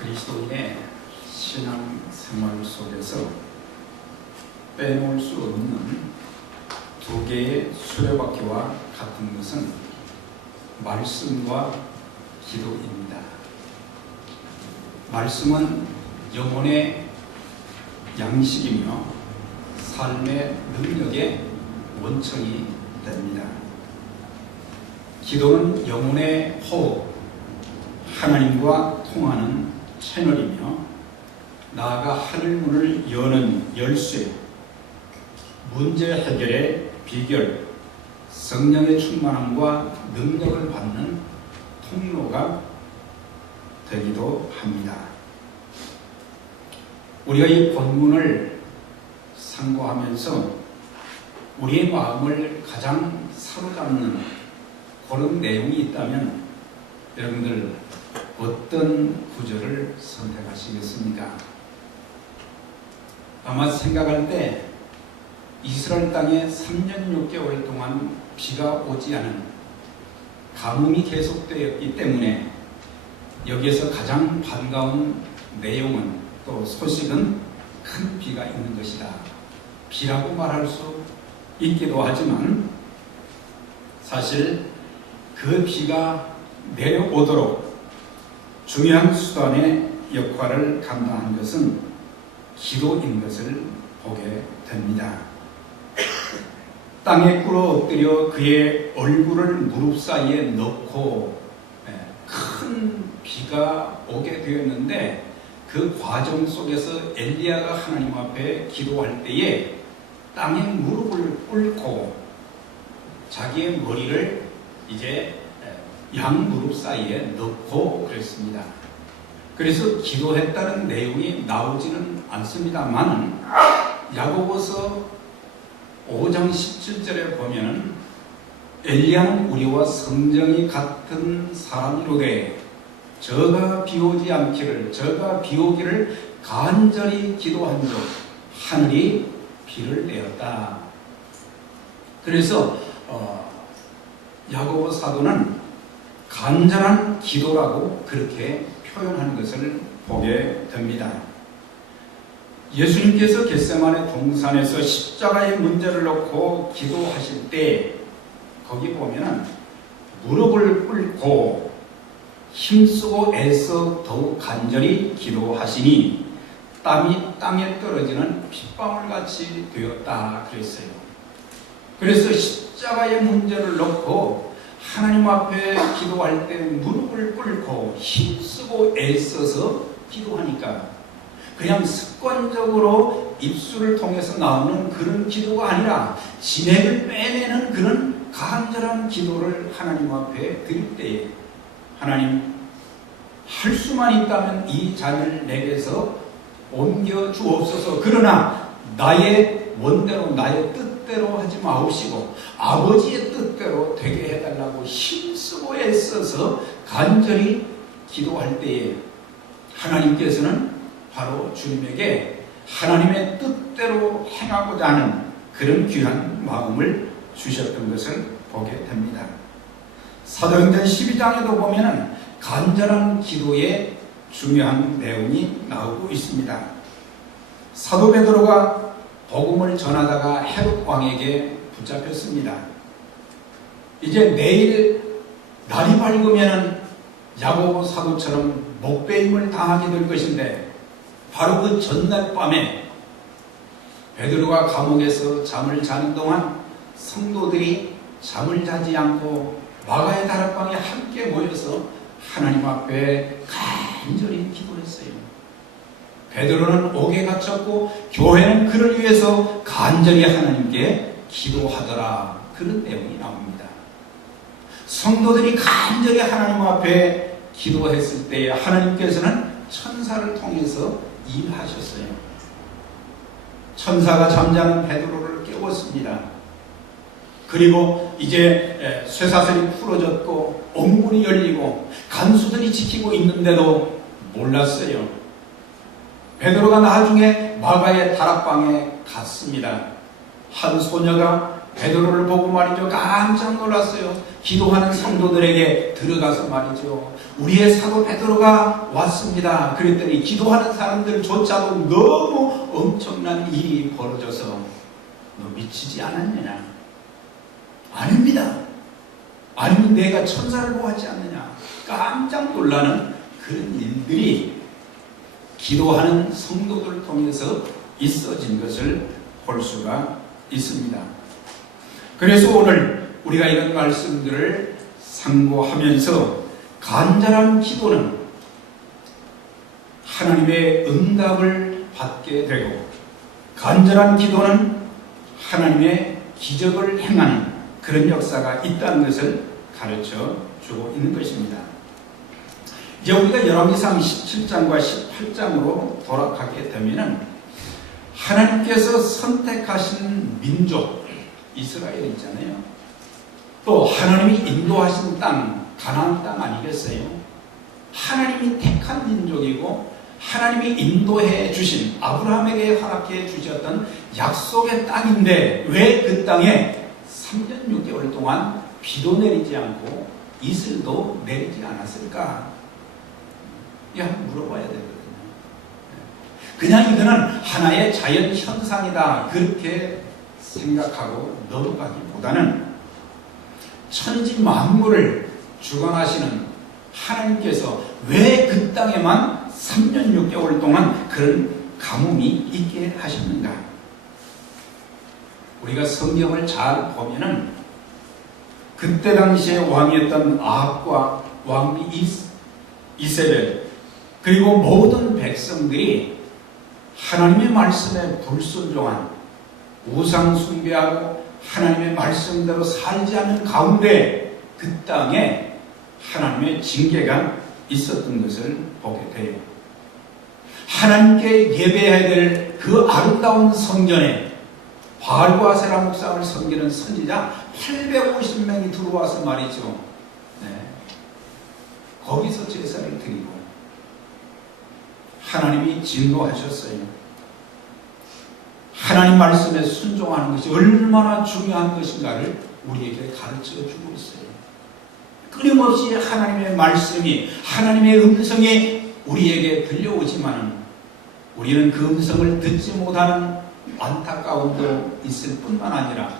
그리스도인의 신앙 생활 속에서 빼놓을 수 없는 두 개의 수레바퀴와 같은 것은 말씀과 기도입니다. 말씀은 영혼의 양식이며 삶의 능력의 원천이 됩니다. 기도는 영혼의 호흡, 하나님과 통하는 채널이며 나아가 하늘문을 여는 열쇠, 문제 해결의 비결, 성령의 충만함과 능력을 받는 통로가 되기도 합니다. 우리가 이 본문을 상고하면서 우리의 마음을 가장 사로잡는 그런 내용이 있다면 여러분들 어떤 구절을 선택하시겠습니까? 아마 생각할 때 이스라엘 땅에 3년 6개월 동안 비가 오지 않은 가뭄이 계속되었기 때문에 여기에서 가장 반가운 내용은 또 소식은 큰 비가 있는 것이다. 비라고 말할 수 있기도 하지만 사실 그 비가 내려오도록 중요한 수단의 역할을 감당한 것은 기도인 것을 보게 됩니다. 땅에 꿇어 엎드려 그의 얼굴을 무릎 사이에 넣고 큰 비가 오게 되었는데 그 과정 속에서 엘리야가 하나님 앞에 기도할 때에 땅에 무릎을 꿇고 자기의 머리를 이제 양 무릎 사이에 넣고 그랬습니다. 그래서 기도했다는 내용이 나오지는 않습니다만 야고보서 5장 17절에 보면 엘리야는 우리와 성정이 같은 사람이로되 저가 비오지 않기를 저가 비오기를 간절히 기도한 적 하늘이 비를 내었다. 그래서 야고보 사도는 간절한 기도라고 그렇게 표현하는 것을 보게 됩니다. 예수님께서 겟세마네 동산에서 십자가의 문제를 놓고 기도하실 때 거기 보면은 무릎을 꿇고 힘쓰고 애써 더욱 간절히 기도하시니 땀이 땅에 떨어지는 핏방울같이 되었다 그랬어요. 그래서 십자가의 문제를 놓고 하나님 앞에 기도할 때 무릎을 꿇고 힘쓰고 애써서 기도하니까 그냥 습관적으로 입술을 통해서 나오는 그런 기도가 아니라 진액을 빼내는 그런 간절한 기도를 하나님 앞에 드릴 때에 하나님 할 수만 있다면 이 잔을 내게서 옮겨 주옵소서. 그러나 나의 원대로 나의 뜻대로 하지 마옵시고 아버지의 뜻대로 되게 해달라고 힘쓰고 애써서 간절히 기도할 때에 하나님께서는 바로 주님에게 하나님의 뜻대로 행하고자 하는 그런 귀한 마음을 주셨던 것을 보게 됩니다. 사도행전 12장에도 보면 간절한 기도의 중요한 내용이 나오고 있습니다. 사도 베드로가 복음을 전하다가 헤롯 왕에게 붙잡혔습니다. 이제 내일 날이 밝으면 야고보 사도처럼 목배임을 당하게 될 것인데 바로 그 전날 밤에 베드로가 감옥에서 잠을 자는 동안 성도들이 잠을 자지 않고 마가의 다락방에 함께 모여서 하나님 앞에 간절히 기도했어요. 베드로는 옥에 갇혔고 교회는 그를 위해서 간절히 하나님께 기도하더라. 그런 내용이 나옵니다. 성도들이 간절히 하나님 앞에 기도했을 때 하나님께서는 천사를 통해서 일하셨어요. 천사가 잠자는 베드로를 깨웠습니다. 그리고 이제 쇠사슬이 풀어졌고 옥문이 열리고 간수들이 지키고 있는데도 몰랐어요. 베드로가 나중에 마가의 다락방에 갔습니다. 한 소녀가 베드로를 보고 말이죠. 깜짝 놀랐어요. 기도하는 성도들에게 들어가서 말이죠. 우리의 사도 베드로가 왔습니다. 그랬더니 기도하는 사람들조차도 너무 엄청난 일이 벌어져서 너 미치지 않았느냐? 아닙니다. 아니면 내가 천사를 보았지 않느냐? 깜짝 놀라는 그런 일들이 기도하는 성도들을 통해서 있어진 것을 볼 수가 있습니다. 그래서 오늘 우리가 이런 말씀들을 상고하면서 간절한 기도는 하나님의 응답을 받게 되고 간절한 기도는 하나님의 기적을 행하는 그런 역사가 있다는 것을 가르쳐 주고 있는 것입니다. 이제 우리가 열왕기상 17장과 18장으로 돌아가게 되면은 하나님께서 선택하신 민족 이스라엘 있잖아요. 또 하나님이 인도하신 땅 가나안 땅 아니겠어요? 하나님이 택한 민족이고 하나님이 인도해 주신 아브라함에게 허락해 주셨던 약속의 땅인데 왜 그 땅에 3년 6개월 동안 비도 내리지 않고 이슬도 내리지 않았을까? 이거 한번 물어봐야 되거든요. 그냥 이거는 하나의 자연 현상이다 그렇게 생각하고 넘어가기보다는 천지 만물을 주관하시는 하나님께서 왜 그 땅에만 3년 6개월 동안 그런 가뭄이 있게 하셨는가? 우리가 성경을 잘 보면은 그때 당시에 왕이었던 아합과 왕비 이세벨 그리고 모든 백성들이 하나님의 말씀에 불순종한 우상 숭배하고 하나님의 말씀대로 살지 않는 가운데 그 땅에 하나님의 징계가 있었던 것을 보게 돼요. 하나님께 예배해야 될 그 아름다운 성전에 바알과 아세라 목상을 섬기는 선지자 850명이 들어와서 말이죠. 거기서 제사를 드리고 하나님이 진노하셨어요. 하나님 말씀에 순종하는 것이 얼마나 중요한 것인가를 우리에게 가르쳐 주고 있어요. 끊임없이 하나님의 말씀이 하나님의 음성이 우리에게 들려오지만 우리는 그 음성을 듣지 못하는 안타까움도 있을 뿐만 아니라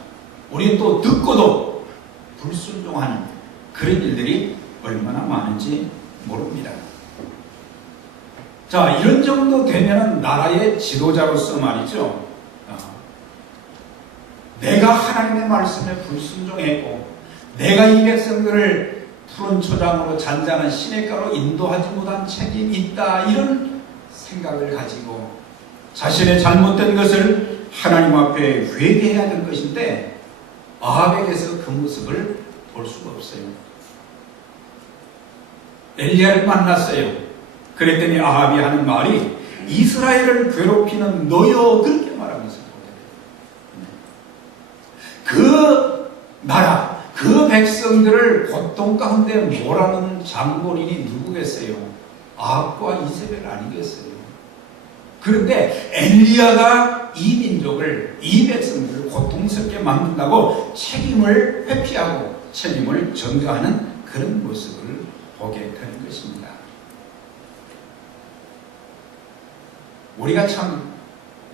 우리는 또 듣고도 불순종하는 그런 일들이 얼마나 많은지 모릅니다. 자, 이런 정도 되면 나라의 지도자로서 말이죠. 내가 하나님의 말씀에 불순종했고 내가 이 백성들을 푸른 초장으로 잔잔한 시냇가로 인도하지 못한 책임이 있다 이런 생각을 가지고 자신의 잘못된 것을 하나님 앞에 회개해야 될 것인데 아합에게서 그 모습을 볼 수가 없어요. 엘리야를 만났어요. 그랬더니 아합이 하는 말이 이스라엘을 괴롭히는 너여 그렇게 말한 것을 보게 돼요. 그 나라 그 백성들을 고통 가운데 몰아넣는 장본인이 누구겠어요? 아합과 이세벨 아니겠어요? 그런데 엘리야가 이 민족을 이 백성들을 고통스럽게 만든다고 책임을 회피하고 책임을 전가하는 그런 모습을 보게 되는 것입니다. 우리가 참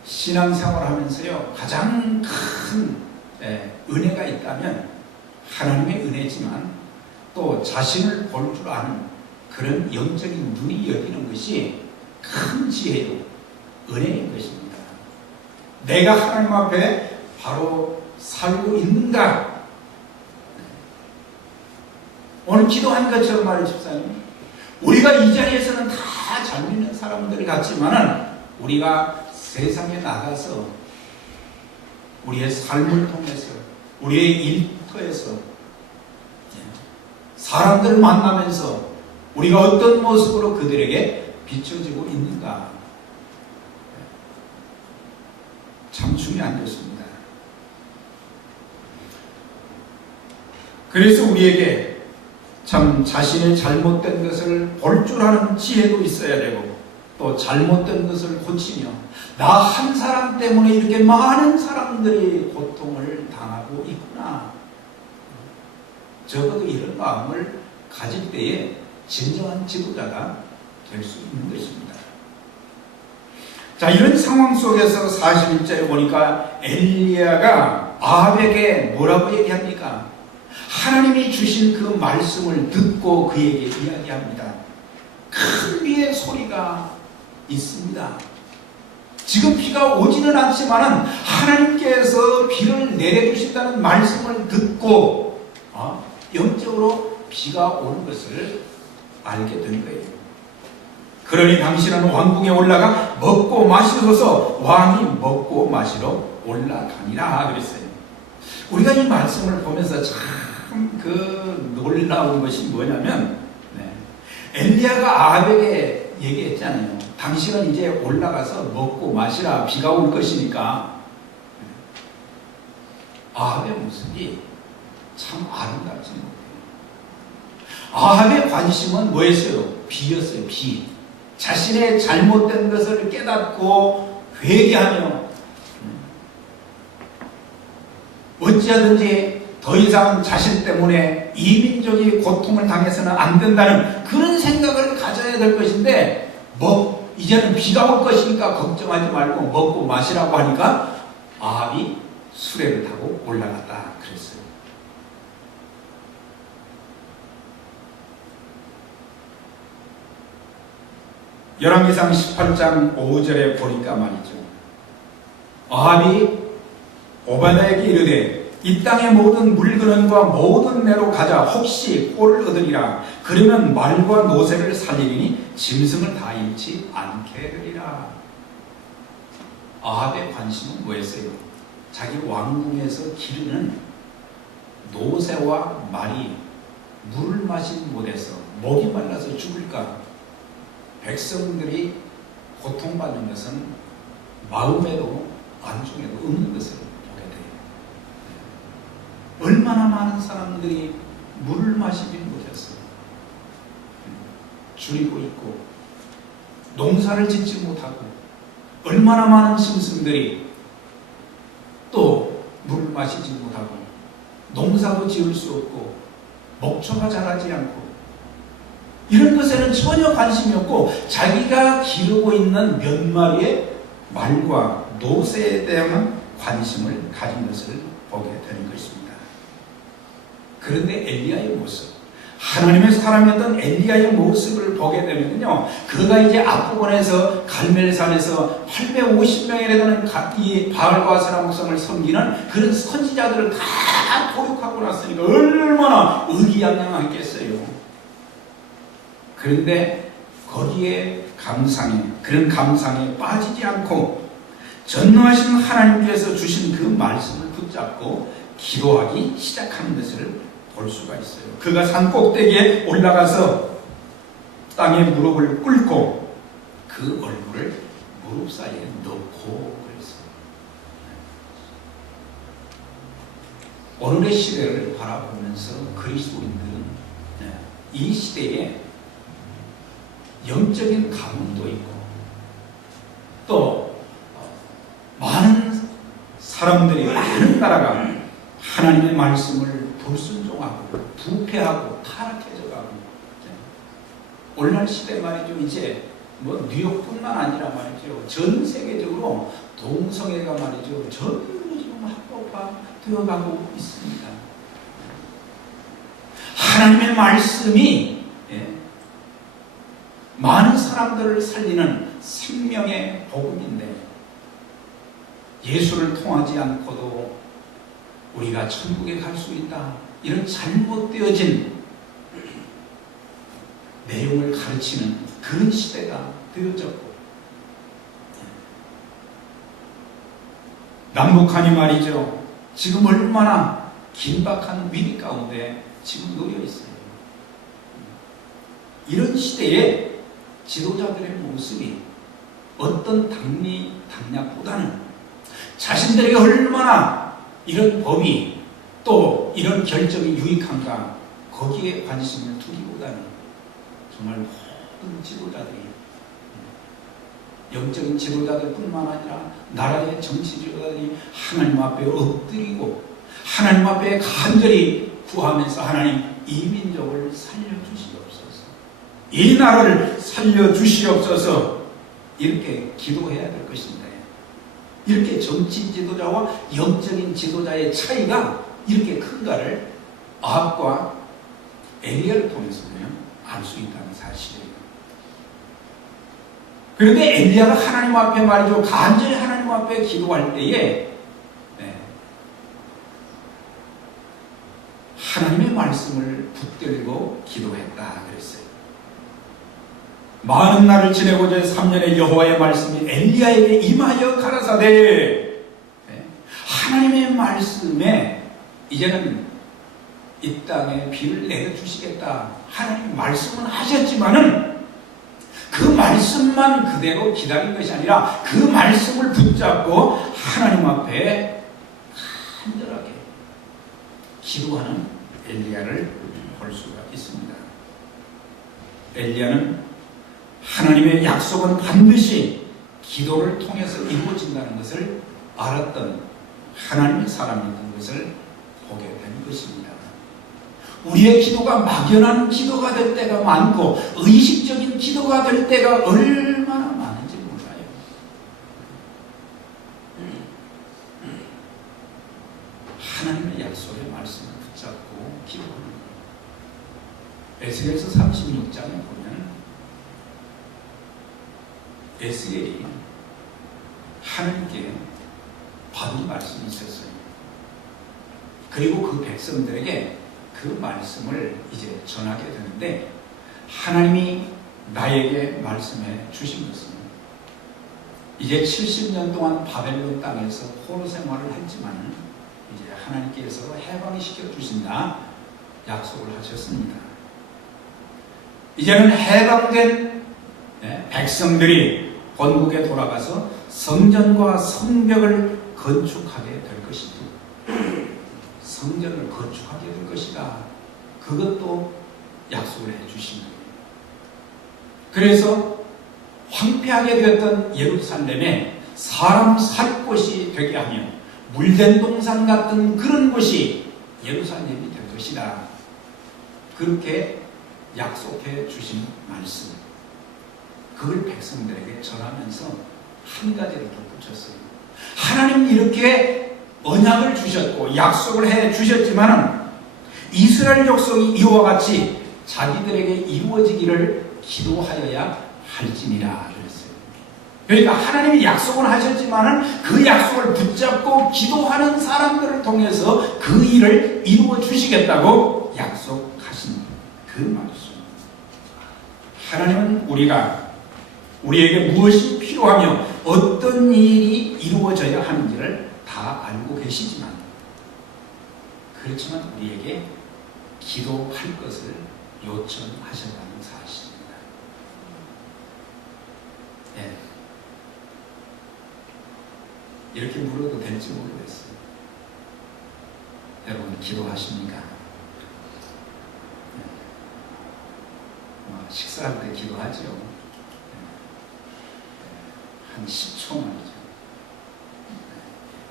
신앙생활을 하면서요 가장 큰 은혜가 있다면 하나님의 은혜지만 또 자신을 볼 줄 아는 그런 영적인 눈이 열리는 것이 큰 지혜요 은혜인 것입니다. 내가 하나님 앞에 바로 살고 있는가? 오늘 기도한 것처럼 말이죠, 집사님. 우리가 이 자리에서는 다 잘 믿는 사람들 같지만은 우리가 세상에 나가서 우리의 삶을 통해서 우리의 일터에서 사람들을 만나면서 우리가 어떤 모습으로 그들에게 비춰지고 있는가 참 중요한 것입니다. 그래서 우리에게 참 자신의 잘못된 것을 볼 줄 아는 지혜도 있어야 되고 또 잘못된 것을 고치며 나 한 사람 때문에 이렇게 많은 사람들이 고통을 당하고 있구나. 적어도 이런 마음을 가질 때에 진정한 지도자가 될 수 있는 것입니다. 자, 이런 상황 속에서 41절에 보니까 엘리야가 아합에게 뭐라고 얘기합니까? 하나님이 주신 그 말씀을 듣고 그에게 이야기합니다. 큰 비의 소리가 있습니다. 지금 비가 오지는 않지만 하나님께서 비를 내려주신다는 말씀을 듣고 영적으로 비가 오는 것을 알게 된 거예요. 그러니 당신은 왕궁에 올라가 먹고 마시소서. 왕이 먹고 마시러 올라가니라 그랬어요. 우리가 이 말씀을 보면서 참 그 놀라운 것이 뭐냐면 엘리야가 아합에게 얘기했잖아요. 당신은 이제 올라가서 먹고 마시라. 비가 올 것이니까. 아합의 모습이 참 아름답지 못해요. 아합의 관심은 뭐였어요? 비였어요. 비. 자신의 잘못된 것을 깨닫고 회개하며 어찌하든지 더 이상 자신 때문에 이 민족이 고통을 당해서는 안 된다는 그런 생각을 가져야 될 것인데 이제는 비가 올 것이니까 걱정하지 말고 먹고 마시라고 하니까 아합이 수레를 타고 올라갔다 그랬어요. 열왕기상 18장 5절에 보니까 말이죠. 아합이 오바댜에게 이르되 이 땅의 모든 물건과 모든 내로 가자. 혹시 꼴을 얻으리라. 그러면 말과 노새를 살리니 짐승을 다 잃지 않게 되리라. 아합의 관심은 뭐였어요? 자기 왕궁에서 기르는 노새와 말이 물을 마시지 못해서 목이 말라서 죽을까. 백성들이 고통받는 것은 마음에도 안중에도 없는 것을 보게 돼요. 얼마나 많은 사람들이 물을 마시지 못했어요. 줄이고 있고 농사를 짓지 못하고 얼마나 많은 짐승들이 또 물을 마시지 못하고 농사도 지을 수 없고 목초가 자라지 않고 이런 것에는 전혀 관심이 없고 자기가 기르고 있는 몇 마리의 말과 노새에 대한 관심을 가진 것을 보게 되는 것입니다. 그런데 엘리야의 모습, 하나님의 사람이었던 엘리야의 모습을 보게 되면요, 그가 이제 앞부분에서 갈멜산에서 850명에 되는 이 바알과 아세라 목상을 섬기는 그런 선지자들을 다 포획하고 났으니까 얼마나 의기양양하겠어요. 그런데 거기에 그런 감상에 빠지지 않고 전능하신 하나님께서 주신 그 말씀을 붙잡고 기도하기 시작하는 것을 볼 수가 있어요. 그가 산 꼭대기에 올라가서 땅에 무릎을 꿇고 그 얼굴을 무릎 사이에 넣고 그랬어요. 오늘의 시대를 바라보면서 그리스도인들은 이 시대에 영적인 가문도 있고 또 많은 사람들이 많은 나라가 하나님의 말씀을 불순종하고 부패하고 타락해져가고 오늘날 시대 말이죠. 이제 뉴욕뿐만 아니라 말이죠. 전 세계적으로 동성애가 말이죠. 전부 지금 합법화 되어가고 있습니다. 하나님의 말씀이 많은 사람들을 살리는 생명의 복음인데 예수를 통하지 않고도 우리가 천국에 갈 수 있다. 이런 잘못되어진 내용을 가르치는 그런 시대가 되어졌고 남북한이 말이죠. 지금 얼마나 긴박한 위기 가운데 지금 놓여 있어요. 이런 시대에 지도자들의 모습이 어떤 당략보다는 자신들에게 얼마나 이런 법이 또 이런 결정이 유익한가 거기에 관심을 두기보다는 정말 모든 지도자들이 영적인 지도자들 뿐만 아니라 나라의 정치 지도자들이 하나님 앞에 엎드리고 하나님 앞에 간절히 구하면서 하나님 이 민족을 살려주시옵소서, 이 나라를 살려주시옵소서 이렇게 기도해야 될 것입니다. 이렇게 정치 지도자와 영적인 지도자의 차이가 이렇게 큰가를 아합과 엘리야를 통해서 알 수 있다는 사실이에요. 그런데 엘리야가 하나님 앞에 말이죠, 간절히 하나님 앞에 기도할 때에 하나님의 말씀을 붙들고 기도했다 그랬어요. 많은 날을 지내고 제 3년의 여호와의 말씀이 엘리야에게 임하여 가라사대, 하나님의 말씀에 이제는 이 땅에 비를 내려주시겠다, 하나님 말씀은 하셨지만은 그 말씀만 그대로 기다린 것이 아니라 그 말씀을 붙잡고 하나님 앞에 간절하게 기도하는 엘리야를 볼 수가 있습니다. 엘리야는 하나님의 약속은 반드시 기도를 통해서 이루어진다는 것을 알았던 하나님의 사람이었던 것을 보게 된 것입니다. 우리의 기도가 막연한 기도가 될 때가 많고 의식적인 기도가 될 때가 얼마나 많은지 몰라요. 하나님의 약속의 말씀을 붙잡고 기도하는 거예요. 에스겔서 36장에 보면 에스겔이 하나님께 받은 말씀이 있었어요. 그리고 그 백성들에게 그 말씀을 이제 전하게 되는데, 하나님이 나에게 말씀해 주신 것은 이제 70년 동안 바벨론 땅에서 포로 생활을 했지만 이제 하나님께서 해방시켜 주신다 약속을 하셨습니다. 이제는 해방된 백성들이 본국에 돌아가서 성전과 성벽을 건축하게 될 것이고, 성전을 건축하게 될 것이다. 그것도 약속을 해주신 거예요. 그래서 황폐하게 되었던 예루살렘에 사람 살 곳이 되게 하며 물된 동산 같은 그런 곳이 예루살렘이 될 것이다. 그렇게 약속해 주신 말씀, 그걸 백성들에게 전하면서 한 가지를 덧붙였어요. 하나님 이렇게 언약을 주셨고 약속을 해 주셨지만 이스라엘 족속이 이와 같이 자기들에게 이루어지기를 기도하여야 할지니라 그랬어요. 그러니까 하나님이 약속은 하셨지만 그 약속을 붙잡고 기도하는 사람들을 통해서 그 일을 이루어 주시겠다고 약속하신 그 말씀. 하나님은 우리에게 무엇이 필요하며 어떤 일이 이루어져야 하는지를 다 알고 계시지만, 그렇지만 우리에게 기도할 것을 요청하셨다는 사실입니다. 이렇게 물어도 될지 모르겠어요. 여러분 기도하십니까? 식사할 때 기도하죠. 한 10초 말이죠.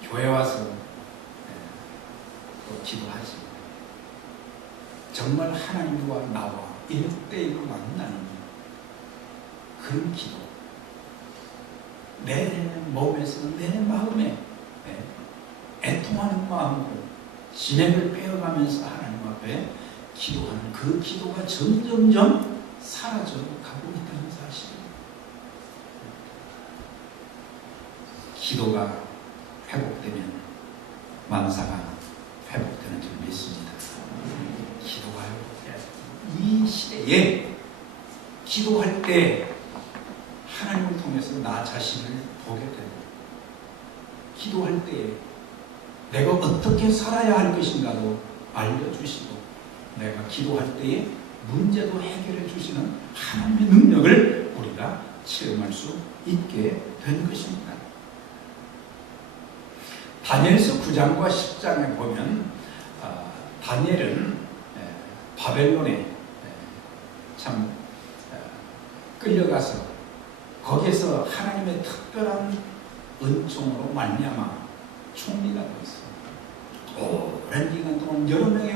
교회 와서 또 기도하지. 정말 하나님과 나와 1대1로 만나는 그런 기도. 내 몸에서 내 마음에 애통하는 마음으로 진액을 빼어가면서 하나님 앞에 기도하는 그 기도가 점점점 사라져가고 있다는 사실입니다. 기도가 회복되면 만사가 회복되는 줄 믿습니다. 기도가 회복돼야 이 시대에 기도할 때 하나님을 통해서 나 자신을 보게 되고, 기도할 때 내가 어떻게 살아야 할 것인가도 알려주시고, 내가 기도할 때에 문제도 해결해 주시는 하나님의 능력을 우리가 체험할 수 있게 된 것입니다. 다니엘서 9장과 10장에 보면 다니엘은 바벨론에 참 끌려가서 거기에서 하나님의 특별한 은총으로 말미암아 총리가 되었어요. 오랜 기간 동안 여러 명의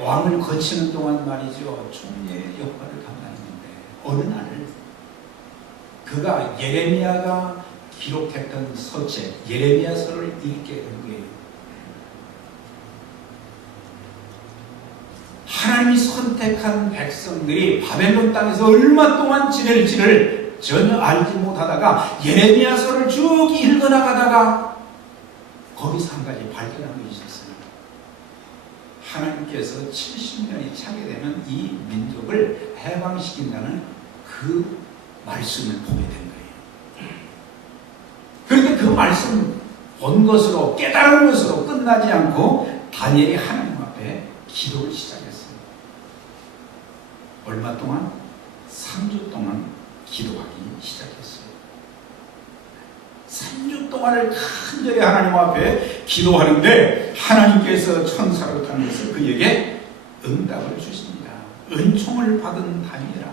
왕을 거치는 동안 말이죠, 총리의 역할을 감당했는데 어느 날 그가 예레미야가 기록했던 서책 예레미야서를 읽게 된 거예요. 하나님이 선택한 백성들이 바벨론 땅에서 얼마 동안 지낼지를 전혀 알지 못하다가 예레미야서를 쭉 읽어나가다가 거기서 한 가지 발견한 것이 있었어요. 하나님께서 70년이 차게 되면 이 민족을 해방시킨다는 그 말씀을 보게 된 거예요. 그런데 그 말씀 본 것으로 깨달은 것으로 끝나지 않고 다니엘이 하나님 앞에 기도를 시작했어요. 얼마 동안? 3주 동안 기도하기 시작했어요. 3주 동안을 간절히 하나님 앞에 기도하는데 하나님께서 천사로 통해서 그에게 응답을 주십니다. 은총을 받은 다니엘아.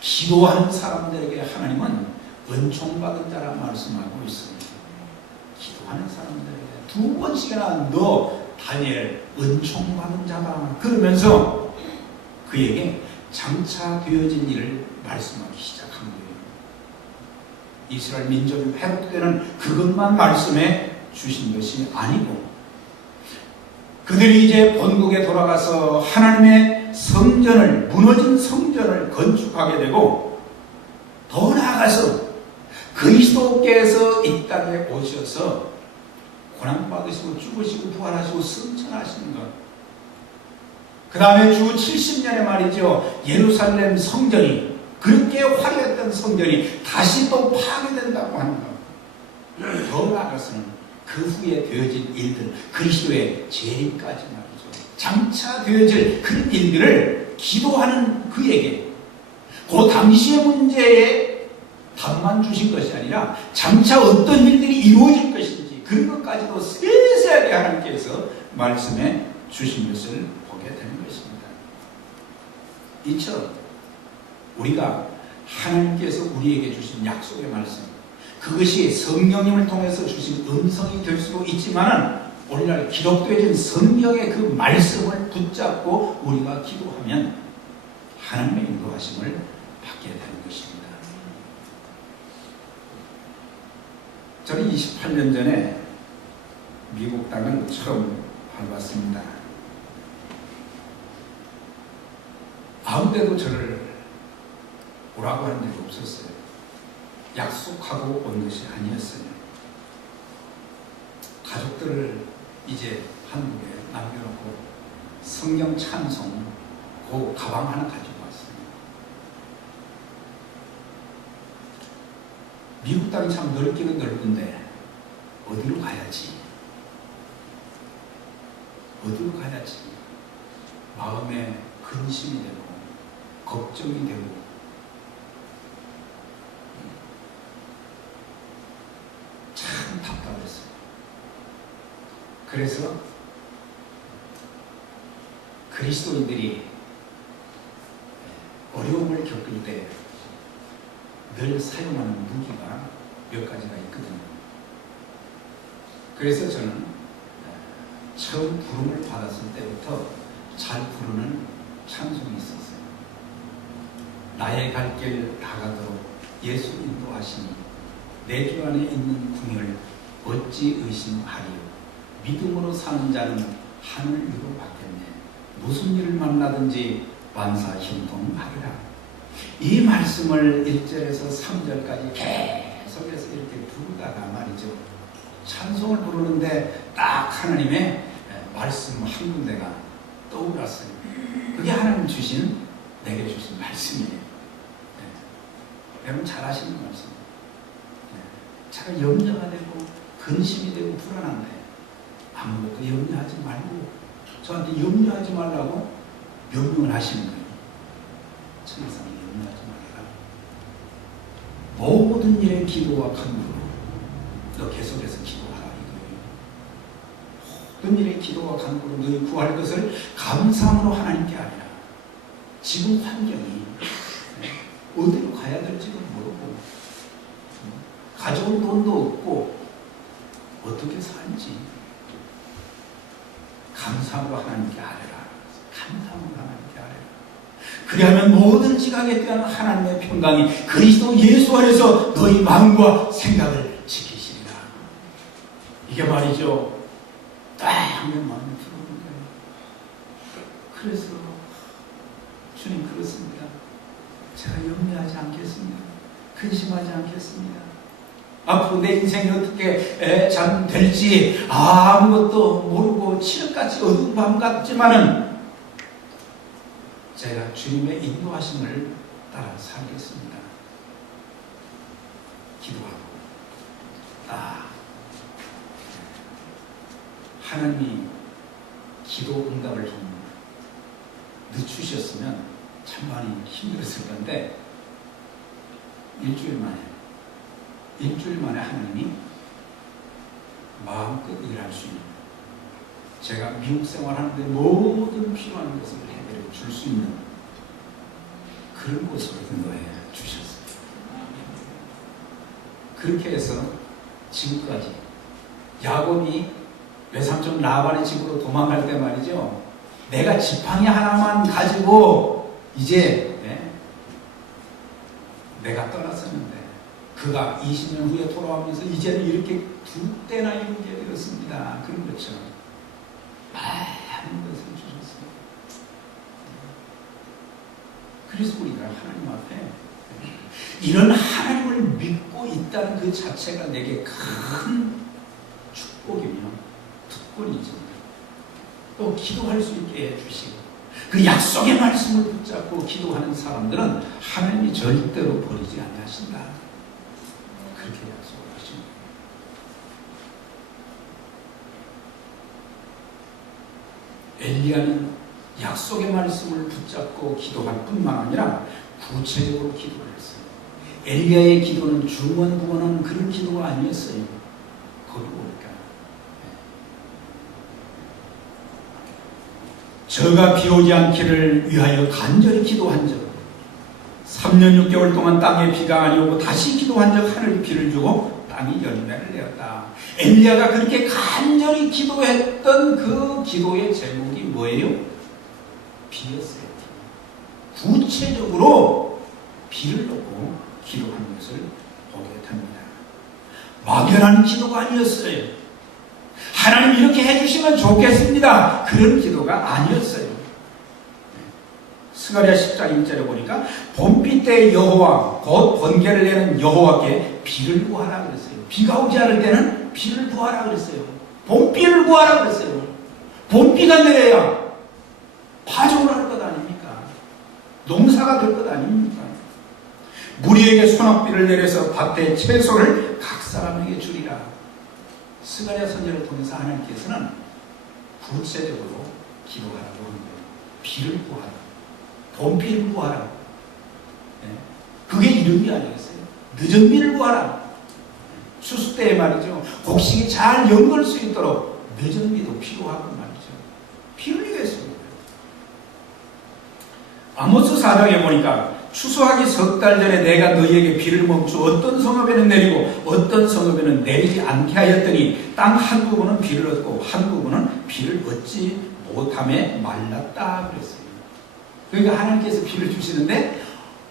기도하는 사람들에게 하나님은 은총받은 자라 말씀하고 있습니다. 기도하는 사람들에게 2번씩이나 너 다니엘 은총받은 자다 그러면서 그에게 장차 되어진 일을 말씀하기 시작한 거예요. 이스라엘 민족이 회복되는 그것만 말씀해 주신 것이 아니고 그들이 이제 본국에 돌아가서 하나님의 성전을 무너진 성전을 건축하게 되고 더 나아가서 그리스도께서 이 땅에 오셔서 고난받으시고 죽으시고 부활하시고 승천하시는 것 그 다음에 주 70년에 말이죠. 예루살렘 성전이 그렇게 화려했던 성전이 다시 또 파괴된다고 하는 것. 더 나아가서는 그 후에 되어진 일들 그리스도의 재림까지 말이죠. 장차 되어질 그런 일들을 기도하는 그에게 그 당시의 문제에 답만 주신 것이 아니라 장차 어떤 일들이 이루어질 것인지 그런 것까지도 세세하게 하나님께서 말씀해 주신 것을 보게 되는 것입니다. 이처럼 우리가 하나님께서 우리에게 주신 약속의 말씀 그것이 성령님을 통해서 주신 음성이 될 수도 있지만 오늘날 기록되어진 성경의 그 말씀을 붙잡고 우리가 기도하면 하나님의 인도하심을 받게 되는 것입니다. 저는 28년 전에 미국 땅을 처음 밟았습니다. 아무데도 저를 오라고 한 적이 없었어요. 약속하고 온 것이 아니었어요. 가족들을 이제 한국에 남겨놓고 성경 찬송 그 가방 하나 가지고 왔어요. 미국 땅이 참 넓기는 넓은데 어디로 가야지? 어디로 가야지? 마음에 근심이 되고 걱정이 되고 참 답답했어요. 그래서 그리스도인들이 어려움을 겪을 때 늘 사용하는 무기가 몇 가지가 있거든요. 그래서 저는 처음 부름을 받았을 때부터 잘 부르는 찬송이 있었어요. 나의 갈 길 다가도록 예수 인도하시니 내 주 안에 있는 궁을 어찌 의심하리요. 믿음으로 사는 자는 하늘 위로 받겠네. 무슨 일을 만나든지 만사 형통하리라. 이 말씀을 1절에서 3절까지 계속해서 이렇게 부르다가 말이죠. 찬송을 부르는데 딱 하나님의 말씀 한 군데가 떠올랐어요. 그게 하나님 주신 내게 주신 말씀이에요. 여러분 잘 아시는 말씀. 제가 염려가 되고 근심이 되고 불안한데 아무것도 염려하지 말고 저한테 염려하지 말라고 명령을 하시는 거예요. 천하사님 염려하지 말아라. 모든 일에 기도와 간구로 너 계속해서 기도하라 이거예요. 모든 일에 기도와 간구로 너희 구할 것을 감사함으로 하나님께 하리라. 지금 환경이 어디로 가야 가야 될지도 모르고 가져온 돈도 없고 어떻게 살지 감사함으로 하나님께 아뢰라. 감사함으로 하나님께 아뢰라. 그리하면 모든 지각에 대한 하나님의 평강이 그리스도 예수 안에서 너희 마음과 생각을 지키시리라. 이게 말이죠. 딱 하면 마음이 들어오는 거예요. 그래서 주님 그렇습니다. 제가 염려하지 않겠습니다. 근심하지 않겠습니다. 앞으로 내 인생이 어떻게 잘 될지 아무것도 모르고 칠흑같이 어두운 밤 같지만은 제가 주님의 인도하심을 따라 살겠습니다. 기도하고 하나님이 기도 응답을 좀 늦추셨으면 참 많이 힘들었을 건데 일주일 만에 하나님이 마음껏 일할 수 있는, 제가 미국 생활하는데 모든 필요한 것을 해결해 줄 수 있는 그런 곳으로 인도해 주셨어요. 그렇게 해서 지금까지 야곱이 외삼촌 라반의 집으로 도망갈 때 말이죠, 내가 지팡이 하나만 가지고 이제 내가 떠났었는데 그가 20년 후에 돌아오면서 이제는 이렇게 두 때나 이루게 되었습니다. 그런 것처럼 많은 것을 주셨어요. 그래서 우리가 하나님 앞에 이런 하나님을 믿고 있다는 그 자체가 내게 큰 축복이며 특권이죠. 또 기도할 수 있게 해주시고 그 약속의 말씀을 붙잡고 기도하는 사람들은 하나님이 절대로 버리지 않으신다. 그렇게 약속을 하십니다. 엘리야는 약속의 말씀을 붙잡고 기도할 뿐만 아니라 구체적으로 기도를 했어요. 엘리야의 기도는 중언부언한 그런 기도가 아니었어요. 거기 보니까 저가 비 오지 않기를 위하여 간절히 기도한 적, 3년 6개월 동안 땅에 비가 아니오고 다시 기도한 적 하늘이 비를 주고 땅이 열매를 내었다. 엘리야가 그렇게 간절히 기도했던 그 기도의 제목이 뭐예요? 비였어요. 구체적으로 비를 놓고 기도한 것을 보게 됩니다. 막연한 기도가 아니었어요. 하나님 이렇게 해주시면 좋겠습니다. 그런 기도가 아니었어요. 스가랴 10장 1절에 보니까 봄비 때 여호와 곧 번개를 내는 여호와께 비를 구하라 그랬어요. 비가 오지 않을 때는 비를 구하라 그랬어요. 봄비를 구하라 그랬어요. 봄비가 내려야 파종을 할 것 아닙니까? 농사가 될 것 아닙니까? 무리에게 소낙비를 내려서 밭에 채소를 각 사람에게 주리라. 스가랴 선지를 통해서 하나님께서는 구체적으로 기도하라고 하는 거예요. 비를 구하라. 봄비를 구하라. 그게 이름이 아니겠어요? 늦은 비를 구하라. 추수 때에 말이죠. 곡식이 잘 연걸 수 있도록 늦은 비도 필요하고 말이죠. 비를 위해서입니다. 아모스 4장에 보니까 추수하기 석 달 전에 내가 너희에게 비를 멈추 어떤 성읍에는 내리고 어떤 성읍에는 내리지 않게 하였더니 땅 한 부분은 비를 얻고 한 부분은 비를 얻지 못함에 말랐다 그랬어요. 그러니까 하나님께서 비를 주시는데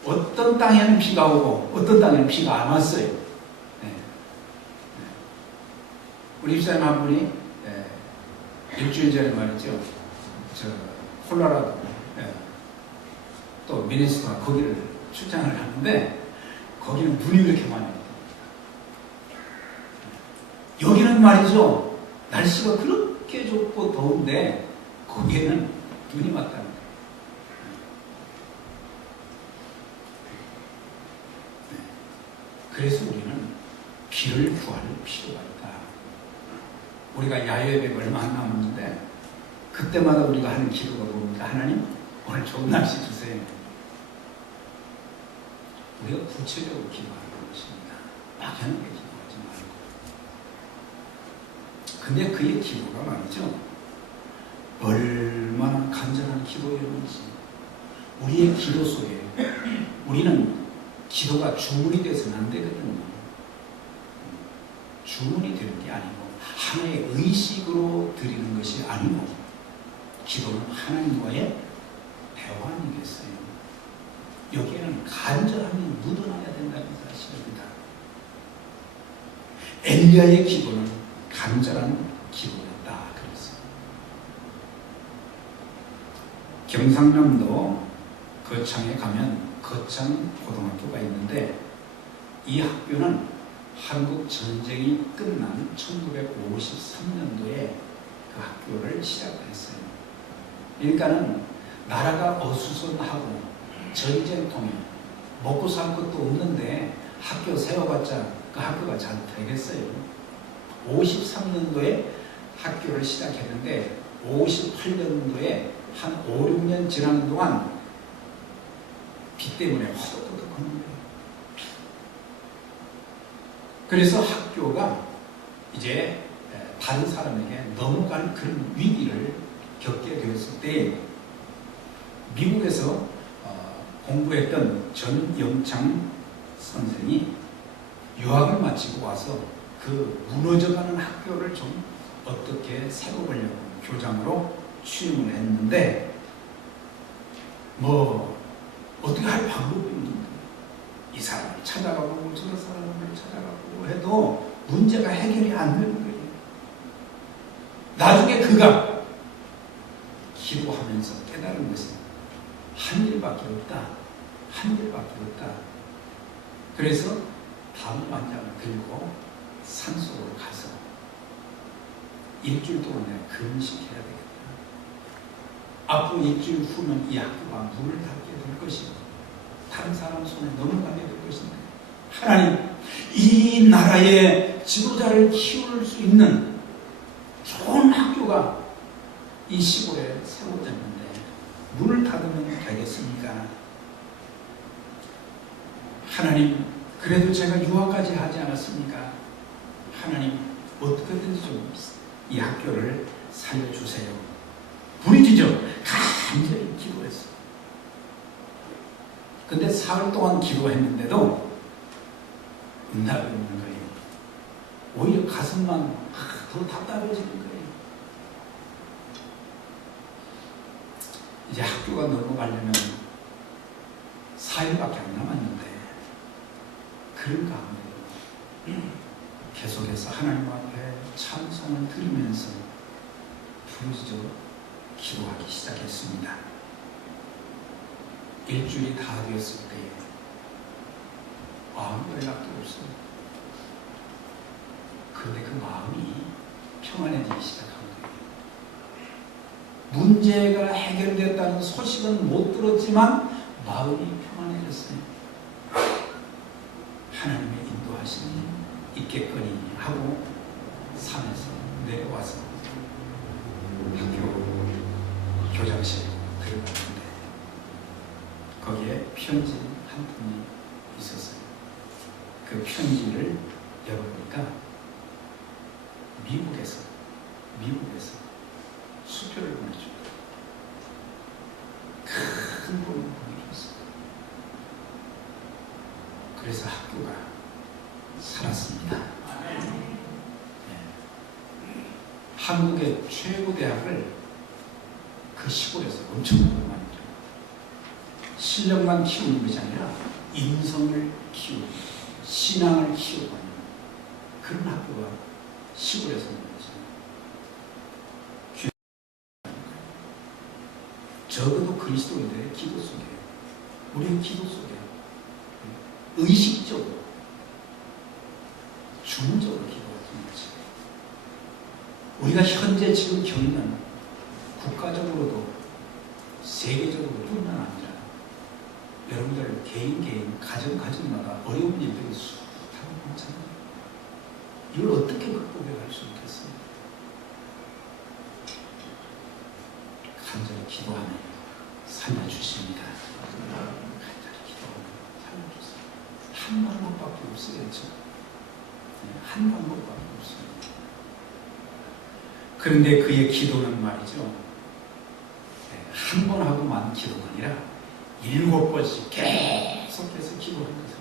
어떤 땅에는 비가 오고 어떤 땅에는 비가 안 왔어요. 우리 집사님 한 분이 일주일 전에 말이죠. 콜로라도 또 미네소타 거기를 출장을 하는데 거기는 눈이 그렇게 많이 와요. 여기는 말이죠. 날씨가 그렇게 좋고 더운데 거기에는 눈이 왔다는 거예요. 그래서 우리는 비를 구할 필요가 있다. 우리가 야외에 얼마 안 남았는데 그때마다 우리가 하는 기도가 뭡니까? 하나님 오늘 좋은 날씨 주세요. 우리가 구체적으로 기도하는 것입니다. 막연하게 기도하지 말고. 근데 그의 기도가 말이죠. 얼마나 간절한 기도였는지 우리의 기도 속에 우리는 기도가 주문이 돼서는 안 되거든요. 주문이 되는 게 아니고 하나의 의식으로 드리는 것이 아니고 기도는 하나님과의 대화 아니겠어요. 여기에는 간절함이 묻어나야 된다는 사실입니다. 엘리야의 기도는 간절한 기도였다. 그랬어요. 경상남도 거창에 가면 거창 고등학교가 있는데 이 학교는 한국 전쟁이 끝난 1953년도에 그 학교를 시작했어요. 그러니까는 나라가 어수선하고 전쟁통에 먹고 살 것도 없는데 학교 세워봤자 그 학교가 잘 되겠어요. 53년도에 학교를 시작했는데 58년도에 한 5, 6년 지나는 동안 비 때문에 허덕허덕 하는 거예요. 그래서 학교가 이제 다른 사람에게 넘어갈 그런 위기를 겪게 되었을 때 미국에서 공부했던 전영창 선생이 유학을 마치고 와서 그 무너져가는 학교를 좀 어떻게 세워보려고 교장으로 취임을 했는데 뭐 어떻게 할 방법이 없는데 이 사람을 찾아가고 저 사람을 찾아가고 해도 문제가 해결이 안 되는 거예요. 나중에 그가 기도하면서 깨달은 것은 한 일밖에 없다. 한 일밖에 없다. 그래서 다음 반장을 들고 산속으로 가서 일주일 동안 내가 금식해야 되겠다. 앞으로 일주일 후면 이 학교가 문을 닫게 될 것이고 다른 사람 손에 넘어가게 될 것인데 하나님, 이 나라의 지도자를 키울 수 있는 좋은 학교가 이 시골에 세워졌는데 문을 닫으면 되겠습니까? 하나님, 그래도 제가 유학까지 하지 않았습니까? 하나님, 어떻게든지 좀 이 학교를 살려주세요. 부르짖어 간절히 기도했어요. 근데 사흘 동안 기도했는데도 응답이 없는 거예요. 오히려 가슴만 더 답답해지는 거예요. 이제 학교가 넘어가려면 4일밖에 안 남았는데 그런 가운데 계속해서 하나님 앞에 찬송을 드리면서 부르짖어 기도하기 시작했습니다. 일주일이 다 되었을 때에 아무 연락도 없어요. 그런데 그 마음이 평안해지기 시작한 거예요. 문제가 해결됐다는 소식은 못 들었지만 마음이 평안해졌어요. 하나님의 인도하심이 있겠거니 하고 산에서 내려와서 학교 교장실에 들어갔는데 거기에 편지 한 통이 있었어요. 그 편지를 열어보니까 미국에서 수표를 보내줍니다. 큰 돈을 보내줬어요. 그래서 학교가 살았습니다. 네. 한국의 최고 대학을 그 시골에서 엄청나게 만들어요. 실력만 키우는 것이 아니라 인성을 키우고 신앙을 키우고 하는 그런 학교가 시골에서 만들어져요. 적어도 그리스도인들의 기도 속에, 우리의 기도 속에 의식적으로 주문적으로 기도하는 거지. 우리가 현재 지금 겪는 국가적으로도 세계적으로 뿐만 아니라 여러분들 개인 가정마다 어려운 일들이 수많이 많잖아요. 이걸 어떻게 극복해 갈 수 있겠어요? 간절히 기도하면 살려주십니다. 간절히 기도하면 살려주세요. 한 방법밖에 없어요. 한 방법밖에 없어요. 그런데 그의 기도는 말이죠. 한 번 하고만 기도가 아니라 7번씩 계속해서 기도한 거죠.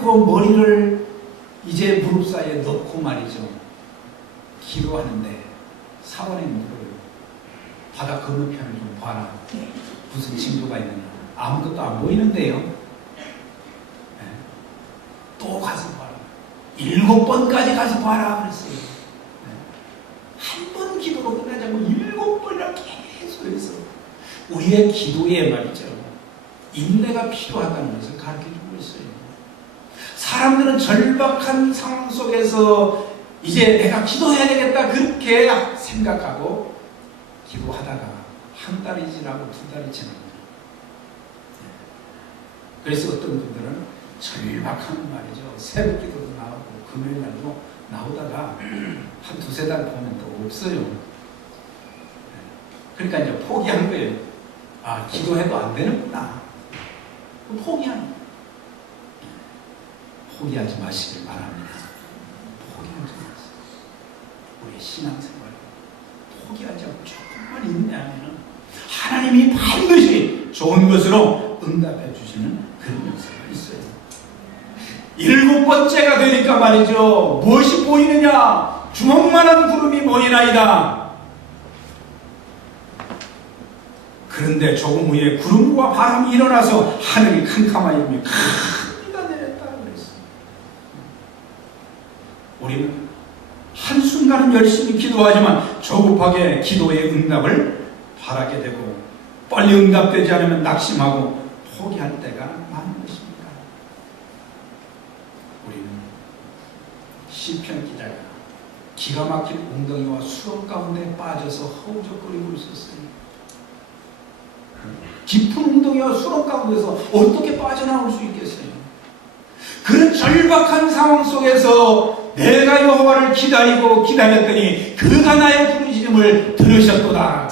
꿇고 머리를 이제 무릎 사이에 넣고 말이죠. 기도하는데 사모님들 바다 건너편을 좀 봐라. 무슨 징조가 있느냐. 아무것도 안 보이는데요. 네. 또 가서 봐라. 7번까지 가서 봐라 그랬어요. 네. 한 번 기도로 끝나지 않고 7번이나 계속해서 우리의 기도에 말이죠. 인내가 필요하다는 것을 가르쳐주고 있어요. 사람들은 절박한 상황 속에서 이제 내가 기도해야 되겠다 그렇게 생각하고 기도하다가 한 달이 지나고 2달이 지납니다. 그래서 어떤 분들은 절박한 말이죠. 새벽 기도도 나오고 금요일 날도 나오다가 한 2-3달 보면 또 없어요. 그러니까 이제 포기한 거예요. 아, 기도해도 안 되는구나. 포기하지 마시길 바랍니다. 포기하지 마세요. 우리의 신앙생활 포기하지 않고 조금만 인내하면 하나님이 반드시 좋은 것으로 응답해 주시는 그런 역사가 있어요. 7번째가 되니까 말이죠. 무엇이 보이느냐? 주먹만한 구름이 보이나이다. 그런데 조금 후에 구름과 바람이 일어나서 하늘이 캄캄하여 큰 비가 내렸다 그랬어요. 우리는 한순간은 열심히 기도하지만 조급하게 기도의 응답을 바라게 되고 빨리 응답되지 않으면 낙심하고 포기할 때가 많은 것입니다. 우리는 시편 기자가 기가 막힌 웅덩이와 수렁 가운데 빠져서 허우적거리고 있었어요. 깊은 웅덩이와 수렁 가운데서 어떻게 빠져나올 수 있겠어요? 그런 절박한 상황 속에서 내가 여호와를 기다리고 기다렸더니 그가 나의 부르짖음을 들으셨도다.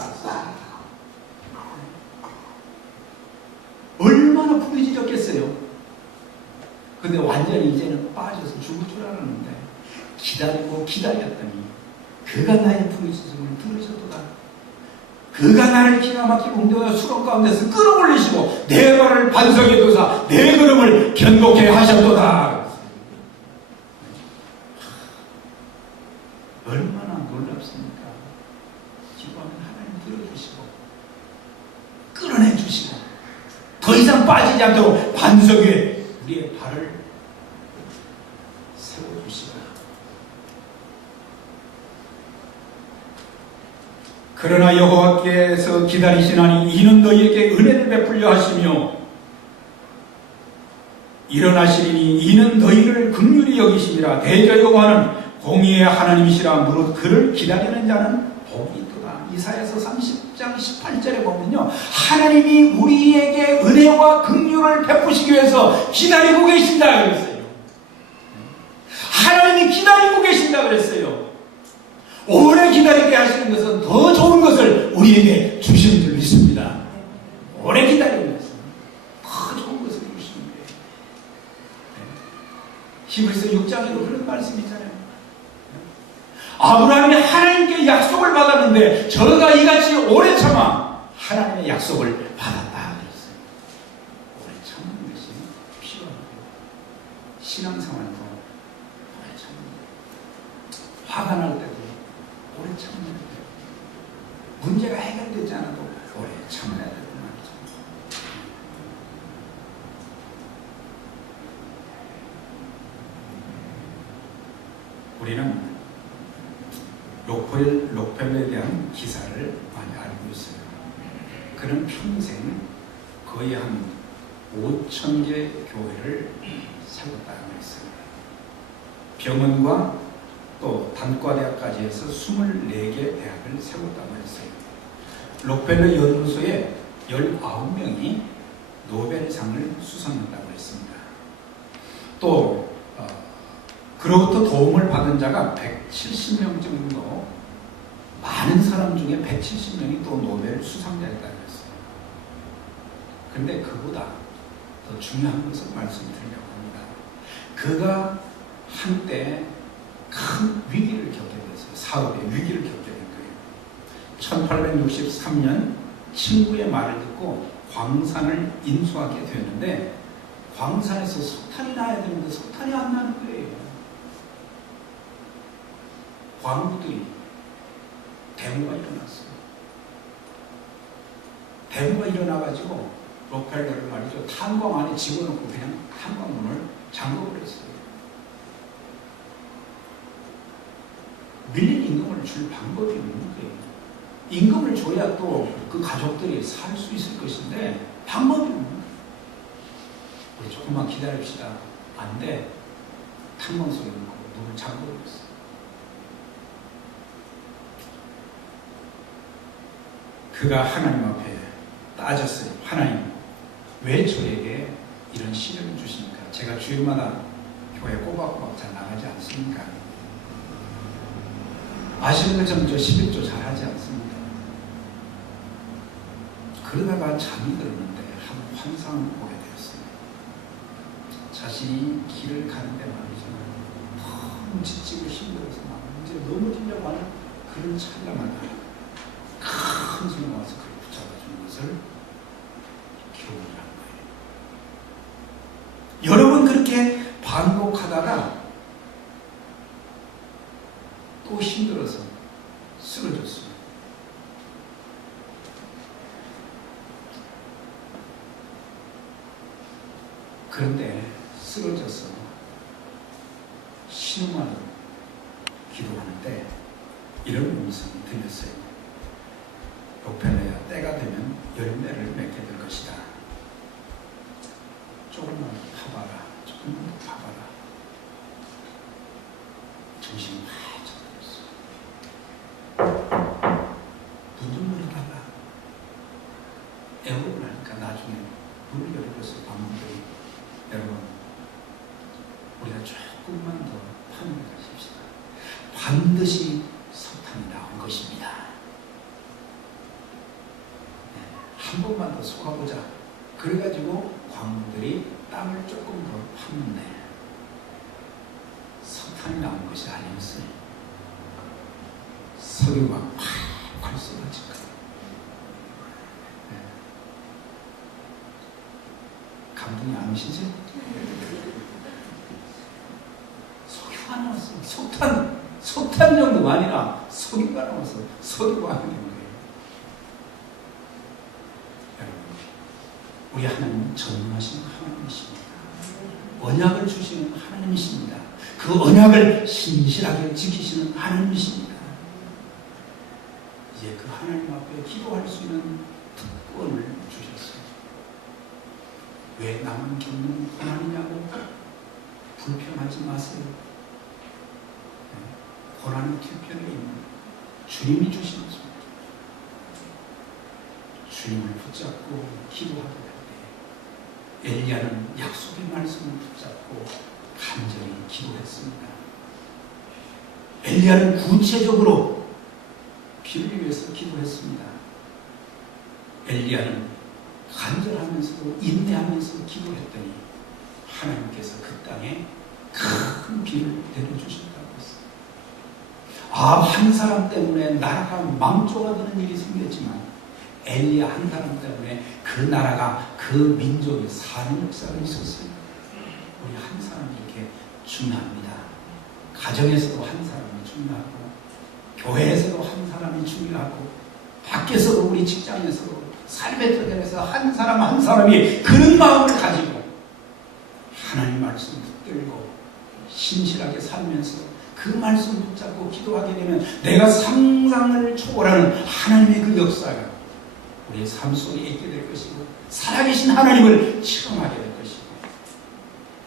얼마나 부르짖었겠어요? 근데 완전히 이제는 빠져서 죽을 줄 알았는데 기다리고 기다렸더니 그가 나의 부르짖음을 들으셨도다. 그가 나를 기가 막힌 웅덩이와 수렁 가운데서 끌어올리시고 내 발을 반석에 두사 내 걸음을 견고케 하셨도다. 얼마나 놀랍습니까? 기도하면 하나님 들어주시고 끌어내주시고 더 이상 빠지지 않도록 반석 위에 우리의 발을 세워주시고 그러나 여호와께서 기다리시나니 이는 너희에게 은혜를 베풀려 하시며 일어나시리니 이는 너희를 긍휼히 여기시니라. 대저 여호와는 공의의 하나님이시라. 무릇 그를 기다리는 자는 복이 있도다. 이사야서 30장 18절에 보면요, 하나님이 우리에게 은혜와 긍휼을 베푸시기 위해서 기다리고 계신다 그랬어요. 하나님이 기다리고 계신다 그랬어요. 오래 기다리게 하시는 것은 더 좋은 것을 우리에게 주시는 줄 믿습니다. 오래 기다리는 것은 더 좋은 것을 주시는 거예요. 히브리서 6장에도 그런 말씀이 있잖아요. 아브라함이 하나님께 약속을 받았는데 저가 이같이 오래 참아 하나님의 약속을 받았다 그랬어요. 오래 참는 것이 필요하고 신앙생활도 오래 참는 거예요. 화가 날 때도 오래 참는 거예요. 문제가 해결되지 않아도 오래 참아야 되는 말이죠. 우리는 록펠러에 대한 기사를 많이 알고 있어요. 그는 평생 거의 한 5,000개 교회를 세웠다고 했어요. 병원과 또 단과대학까지 해서 24개 대학을 세웠다고 했어요. 록펠러 연구소에 19명이 노벨상을 수상했다고 했습니다. 또 그로부터 도움을 받은 자가 170명 정도, 많은 사람 중에 170명이 또 노벨 수상자였다고 했어요. 그런데 그보다 더 중요한 것을 말씀드리려고 합니다. 그가 한때 큰 위기를 겪게 됐어요. 사업의 위기를 겪게 된 거예요. 1863년 친구의 말을 듣고 광산을 인수하게 되었는데 광산에서 석탄이 나야 되는데 석탄이 안 나는 거예요. 광부들이 데모가 일어났어요. 데모가 일어나가지고 록펠러를 말이죠. 탄광 안에 집어넣고 그냥 탄광문을 잠궈버렸어요. 밀린 임금을 줄 방법이 없는 거예요. 임금을 줘야 또 그 가족들이 살 수 있을 것인데 방법이 없는 거예요. 우리 조금만 기다립시다. 안 돼. 탄광 속에 넣고 문을 잠궈버렸어요. 그가 하나님 앞에 따졌어요. 하나님, 왜 저에게 이런 시련을 주십니까? 제가 주일마다 교회 꼬박꼬박 잘 나가지 않습니까? 아시는 것처럼 저 11조 잘 하지 않습니다. 그러다가 잠이 들었는데 한 환상을 보게 되었어요. 자신이 길을 가는데 말이죠. 너무 지치고 힘들어서 막 이제 넘어지려고 하는 그런 찰나마다 큰 손이 와서 그를 붙잡아주는 것을 교훈이라는 거예요. 여러 번 그렇게 반복하다가 또 힘들어서 쓰러졌어요. 그런데 쓰러져서 신음하는 기도하는데 이런 음성이 들렸어요. 록펠러야, 때가 되면 열매를 맺게 될 것이다. 조금만 파봐라. 조금만 더 파봐라. 정신이 활짝 들었어요. 문을 열어달라. 애호를 하니까 나중에 문을 열어줘서 방문들이 여러분, 우리가 조금만 더 파는 가십시다. 반드시 석탄이 나온 것입니다. 한 번만 더 속아보자. 그래가지고 광부들이 땅을 조금 더 팠는데 석탄이 나온 것이 아니었어요. 석유가 콸콸 쏟아질 거예요. 감동이 안 오시지? 석유가 나왔어요. 석탄 정도가 아니라 석유가 나와서 석유가 하게 된 거예요. 여러분, 우리 하나님은 전능하신 하나님이십니다. 언약을 주시는 하나님이십니다. 그 언약을 신실하게 지키시는 하나님이십니다. 이제 그 하나님 앞에 기도할 수 있는 특권을 주셨어요. 왜 나만 겪는 고난이냐고 불평하지 마세요. 고난의 뒤편에 있는 주님이 주신 것입니다. 주님을 붙잡고 기도하게 될 때 엘리야는 약속의 말씀을 붙잡고 간절히 기도했습니다. 엘리야는 구체적으로 비를 위해서 기도했습니다. 엘리야는 간절하면서도 인내하면서 기도했더니 하나님께서 그 땅에 큰 비를 내려주신다고 했어요. 한 사람 때문에 나라가 망조가 되는 일이 생겼지만 엘리야 한 사람 때문에 그 나라가 그 민족이 사는 역사가 있었어요. 우리 한 사람이 이렇게 중요합니다. 가정에서도 한 사람이 중요하고 교회에서도 한 사람이 중요하고 밖에서도 우리 직장에서도 삶의 터전에서 한 사람 한 사람이 그런 마음을 가지고 하나님 말씀 붙들고 신실하게 살면서 그 말씀 붙잡고 기도하게 되면 내가 상상을 초월하는 하나님의 그 역사가 우리의 삶 속에 있게 될 것이고 살아계신 하나님을 체험하게 될 것이고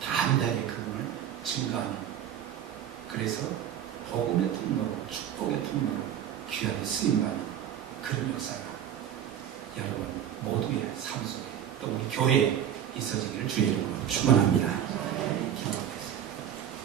담대하게 그분을 증거하는, 그래서 복음의 통로로 축복의 통로로 귀하게 쓰임받는 그런 역사가 여러분 모두의 삶 속에 또 우리 교회에 있어지기를 주의 이름으로 축원합니다.